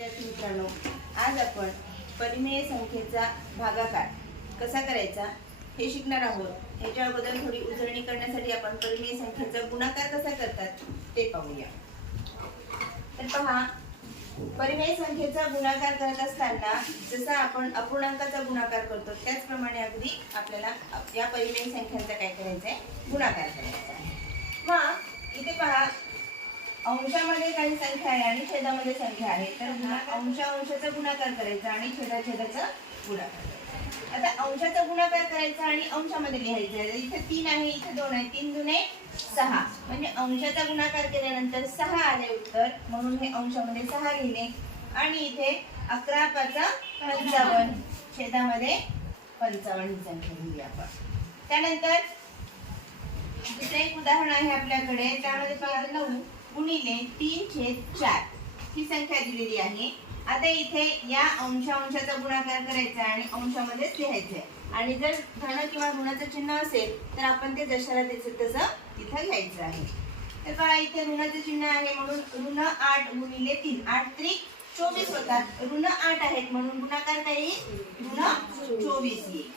विद्यार्थी मित्रांनो आज आपण परिमेय संख्येचा भागाकार कसा करायचा हे शिकणार आहोत. ह्याच्या अगोदर थोडी उजळणी करण्यासाठी आपण परिमेय संख्येचा गुणाकार कसा करतात ते पाहूया. तर पहा परिमेय संख्येचा गुणाकार करत असताना जसा आपण अपूर्णांकाचा गुणाकार करतो त्याचप्रमाणे अगदी आपल्याला या परिमेय संख्यांचा काय करायचा आहे गुणाकार करायचा आहे. मग इथे पहा अंशामध्ये काही संख्या आहे आणि छेदामध्ये संख्या आहे. तर गुणा- अंशा अंशाचा गुणाकार करायचा आणि छेदा छेदाचा गुणाकार करायचा. आता अंशाचा गुणाकार करायचा आणि अंशामध्ये लिहायचं आहे. इथे तीन आहे इथे दोन आहे. तीन जुने सहा. म्हणजे अंशाचा गुणाकार केल्यानंतर सहा आले उत्तर. म्हणून हे अंशामध्ये सहा लिहिले. आणि इथे अकरा पाचा पंचावन्न. छेदामध्ये पंचावन्न ही संख्या लिहिली आपण. त्यानंतर दुसरं एक उदाहरण आहे आपल्याकडे. त्यामध्ये नऊ. गुणिले तीन छेद चार. ही संख्या दिलेली आहे. आता इथे या अंशा अंशाचा गुणाकार करायचा आणि अंशामध्येच लिहायचंय आणि जर धन किंवा ऋणाचं चिन्ह असेल तर आपण ते जशाला त्याचं तसं तिथं घ्यायचं आहे. तर बघा इथे ऋणाचं चिन्ह आहे म्हणून ऋण आठ गुणिले तीन. आठ त्रिक चोवीस होतात. ऋण आठ आहेत म्हणून गुणाकार काय येईल? ऋण चोवीस येईल.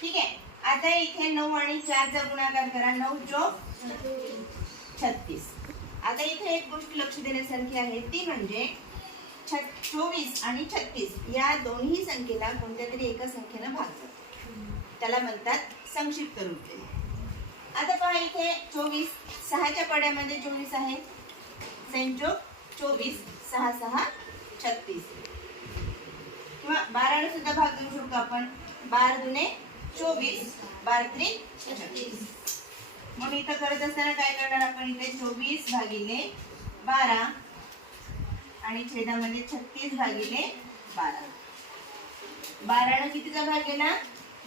ठीक आहे? आता इथे नऊ आणि चारचा गुणाकार करा. नऊ चोक छत्तीस. आता इथे एक गोष्ट लक्ष देण्यासारखी आहे. ती म्हणजे चोवीस आणि छत्तीस या दोन्ही संख्येला कोणत्या तरी एका संख्येनं भागतात त्याला म्हणतात संक्षिप्त रूपे. आता पहा इथे चोवीस सहाच्या पाड्यामध्ये चोवीस आहे. संचोक चोवीस सहा सहा छत्तीस. किंवा बाराने सुद्धा भाग देऊ शकतो आपण. बार दुने चोवीस बार त्रिक छत्तीस. मग इथं करत असताना काय करणार? आपण इथे चोवीस भागिले बारा. आणि छेदामध्ये छत्तीस भागिले बारा. बारानं कितीचा भाग गेला?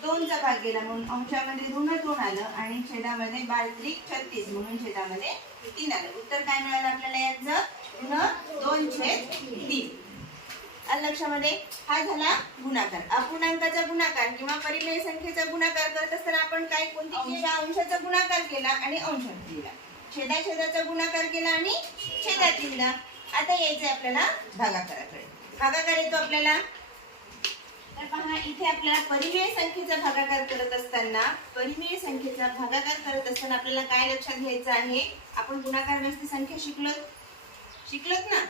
दोनचा भाग गेला. म्हणून अंशामध्ये ऋण दोन आलं आणि छेदामध्ये बार त्रिक छत्तीस. म्हणून छेदामध्ये तीन आलं. उत्तर काय मिळालं आपल्याला याचं? ऋण दोन छेद तीन. लक्षामध्ये हा झाला गुणाकार. अपूर्णांकाचा गुणाकार किंवा परिमेय संख्येचा गुणाकार करत असताना आपण काय कोणती अंशाचा गुणाकार केला आणि अंशात लिहिला छेदा छेदाचा गुणाकार केला आणि छेदात लिहिला. आता यायचं आपल्याला भागाकाराकडे. भागाकार येतो आपल्याला. तर पहा इथे आपल्याला परिमेय संख्येचा भागाकार करत असताना परिमेय संख्येचा भागाकार करत असताना आपल्याला काय लक्षात घ्यायचं आहे? आपण गुणाकार व्यस्ती संख्या शिकलो शिकलोत ना?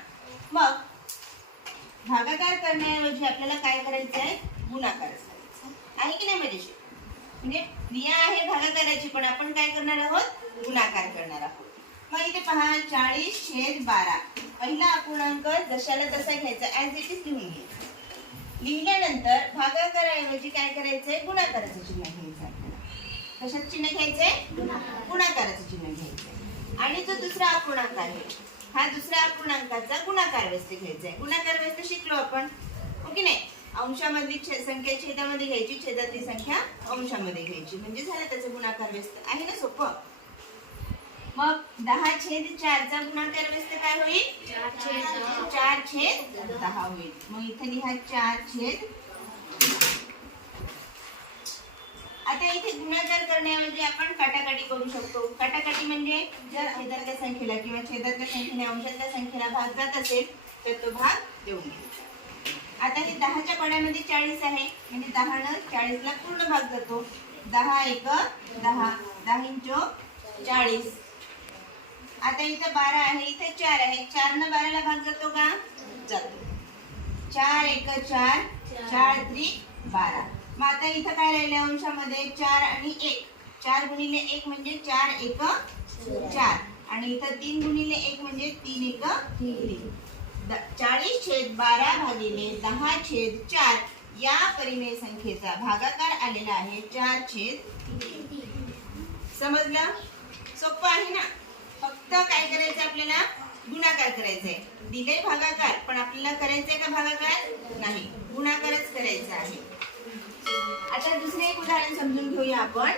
मग भागाकार करण्याऐवजी आपल्याला काय करायचं आहे? गुणाकार करायचा आहे. की नाही म्हणजे म्हणजे क्रिया आहे भागाकाराची पण आपण काय करणार आहोत? गुणाकार करणार आहोत. मग इथे पहा चाळीस छेद बारा. पहिला अपूर्णांक जशाला तसा घ्यायचा ऍज इट इज लिहून घ्यायचा. लिहिल्यानंतर भागाकाराऐवजी काय करायचंय? गुणाकाराचं चिन्ह घ्यायचं आपल्याला. चिन्ह घ्यायचंय? गुणाकाराचं चिन्ह घ्यायचंय. आणि जो दुसरा अपूर्णांक आहे हा दुसऱ्या अपूर्णांकाचा गुणाकार व्यस्त घ्यायचा आहे गुणाकार व्यस्त शिकलो आपण हो की नाही? अंशामधली छे- संख्या छेदामध्ये घ्यायची छेदातली संख्या अंशामध्ये घ्यायची. म्हणजे झालं त्याचं गुणाकार व्यस्त. आहे ना सोपं? मग दहा छेद चारचा गुणाकार व्यस्त काय होईल? चार छेद दहा. होईल. मग इथे लिहा चार छेद. आता इथे गुणाकार करण्याऐवजी आपण काटाकाटी करू शकतो. काटाकाटी म्हणजे जर छेदातल्या संख्येला किंवा छेदातल्या संख्येने अंशातल्या संख्येला भाग जात असेल तर तो भाग देऊन घ्यायचा आता हे दहाच्या पाड्यामध्ये चाळीस आहे. म्हणजे दहानं चाळीसला पूर्ण भाग जातो. दहा एक दहा. दहा इंचो चाळीस. आता इथं बारा आहे इथे चार आहे. चारनं बाराला भाग जातो का? जातो. चार एक चार चार. त्रिक बारा. मग आता इथं काय राहिले अंशामध्ये? चार आणि एक. चार गुणिले एक म्हणजे चार एक चार. आणि इथं तीन गुणिले एक म्हणजे तीन एक तीन. चाळीस छेद बारा भागिले दहा छेद चार. या परिमेय संख्येचा भागाकार आलेला आहे. चार छेद. समजलं? सोपं आहे ना? फक्त काय करायचं आपल्याला? गुणाकार करायचा आहे दिले भागाकार पण आपल्याला करायचंय का भागाकार? नाही. गुणाकारच करायचा आहे. आता दुसरे एक उदाहरण समजून घेऊया आपण.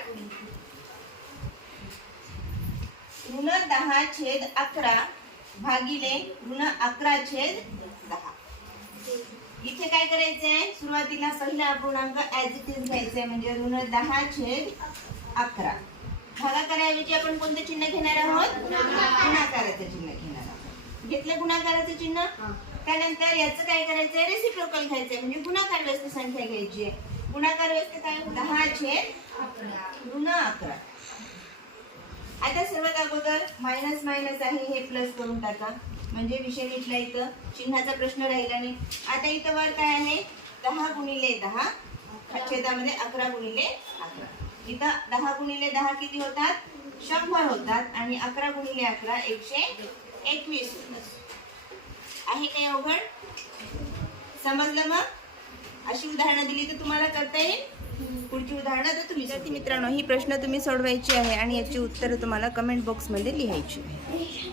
ऋण दहा छेद अकरा भागिले ऋण अकरा छेद दहा. इथे काय करायचंय? सुरुवातीला पहिला अपूर्णांक ऍज इट इज घ्यायचंय म्हणजे ऋण दहा छेद अकरा. भागाकाराऐवजी आपण कोणतं चिन्ह घेणार आहोत? गुणाकाराचं चिन्ह घेणार आहोत. घेतलं गुणाकाराचं चिन्ह? त्यानंतर याचं काय करायचंय? रेसिप्रोकल घ्यायचंय. म्हणजे गुणाकार व्यस्त संख्या घ्यायची आहे. गुणाकार व्यस्त काय? दहा छेद ऋण अकरा. आता सर्वात अगोदर मायनस मायनस आहे हे प्लस करून टाका. म्हणजे विषय मिटला इथं. चिन्हाचा प्रश्न राहिला नाही. आता इथं वर काय आहे? दहा गुणिले दहा. छेदामध्ये अकरा गुणिले अकरा. इथं दहा गुणिले दहा किती होतात? शंभर होतात. आणि अकरा गुणिले अकरा एकशे एकवीस. आहे काही अवघड? समजलं मग? अशी उदाहरणं दिली तर तुम्हाला करता येईल? पुढची उदाहरणं तर तुम्ही विद्यार्थी मित्रांनो ही प्रश्न तुम्ही सोडवायची आहे आणि याची उत्तरं तुम्हाला कमेंट बॉक्समध्ये लिहायची आहे.